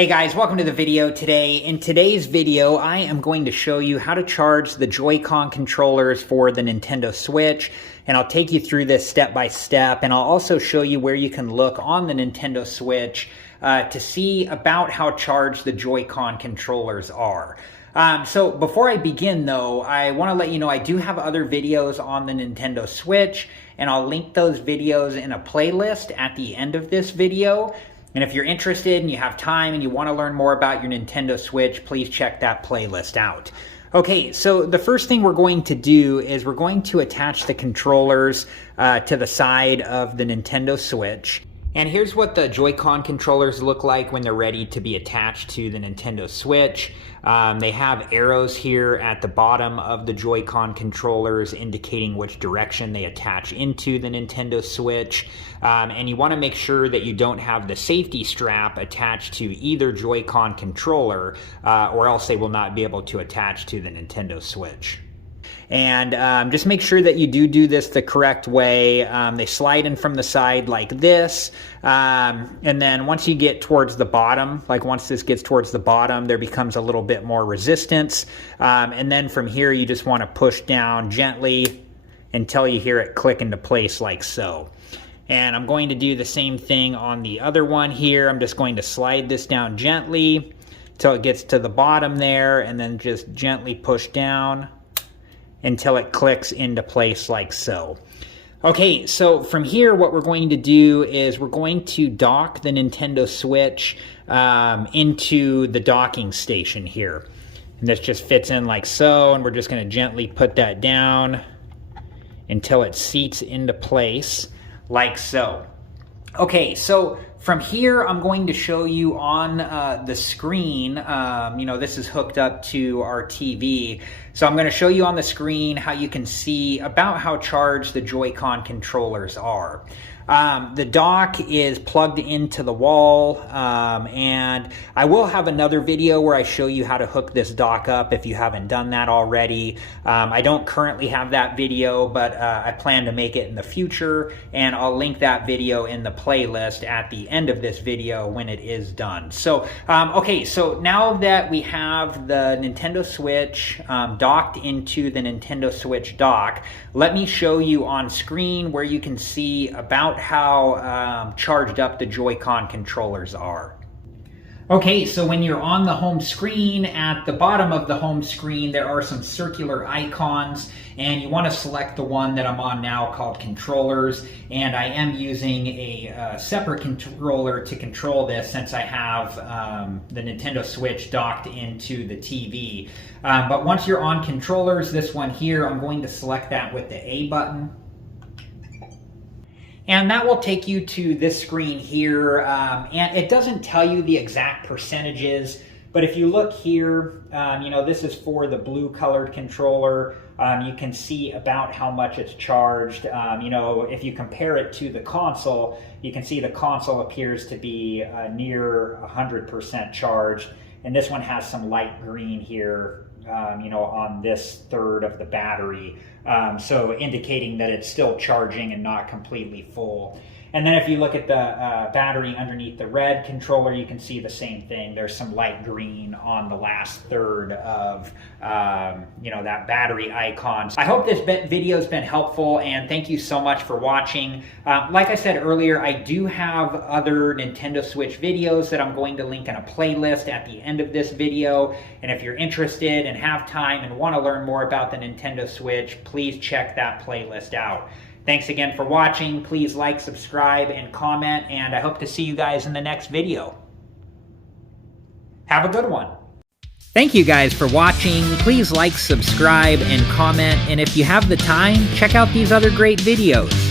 Hey guys, welcome to the video today. In today's video, I am going to show you how to charge the Joy-Con controllers for the Nintendo Switch, and I'll take you through this step by step, and I'll also show you where you can look on the Nintendo Switch to see about how charged the Joy-Con controllers are. So before I begin though, I want to let you know I do have other videos on the Nintendo Switch, and I'll link those videos in a playlist at the end of this video. And if you're interested and you have time and you want to learn more about your Nintendo Switch, please check that playlist out. Okay, so the first thing we're going to do is we're going to attach the controllers to the side of the Nintendo Switch. And here's what the Joy-Con controllers look like when they're ready to be attached to the Nintendo Switch. They have arrows here at the bottom of the Joy-Con controllers indicating which direction they attach into the Nintendo Switch. And you want to make sure that you don't have the safety strap attached to either Joy-Con controller, or else they will not be able to attach to the Nintendo Switch. And just make sure that you do this the correct way. They slide in from the side like this. And then once you get towards the bottom, like once this gets towards the bottom, there becomes a little bit more resistance. And then from here, you just want to push down gently until you hear it click into place like so. And I'm going to do the same thing on the other one here. I'm just going to slide this down gently until it gets to the bottom there, and then just gently push down until it clicks into place like so. Okay, so from here what we're going to do is we're going to dock the Nintendo Switch into the docking station here. And this just fits in like so, and we're just going to gently put that down until it seats into place like so. Okay, so from here, I'm going to show you on the screen, this is hooked up to our TV. So I'm going to show you on the screen how you can see about how charged the Joy-Con controllers are. The dock is plugged into the wall, and I will have another video where I show you how to hook this dock up if you haven't done that already. I don't currently have that video, but I plan to make it in the future, and I'll link that video in the playlist at the end of this video when it is done. So, okay, so now that we have the Nintendo Switch docked into the Nintendo Switch dock, let me show you on screen where you can see about how charged up the Joy-Con controllers are. Okay, so when you're on the home screen, at the bottom of the home screen there are some circular icons, and you want to select the one that I'm on now called Controllers, and I am using a separate controller to control this since I have the Nintendo Switch docked into the TV. But once you're on Controllers, this one here, I'm going to select that with the A button. And that will take you to this screen here, and it doesn't tell you the exact percentages, but if you look here, this is for the blue colored controller. You can see about how much it's charged. If you compare it to the console, you can see the console appears to be near 100% charged, and this one has some light green here, on this third of the battery, so indicating that it's still charging and not completely full. And then if you look at the battery underneath the red controller, you can see the same thing. There's some light green on the last third of that battery icon. I hope this video has been helpful, and thank you so much for watching. Like I said earlier, I do have other Nintendo Switch videos that I'm going to link in a playlist at the end of this video. And if you're interested and have time and want to learn more about the Nintendo Switch, please check that playlist out. Thanks again for watching. Please like, subscribe, and comment, and I hope to see you guys in the next video. Have a good one. Thank you guys for watching. Please like, subscribe, and comment, and if you have the time, check out these other great videos.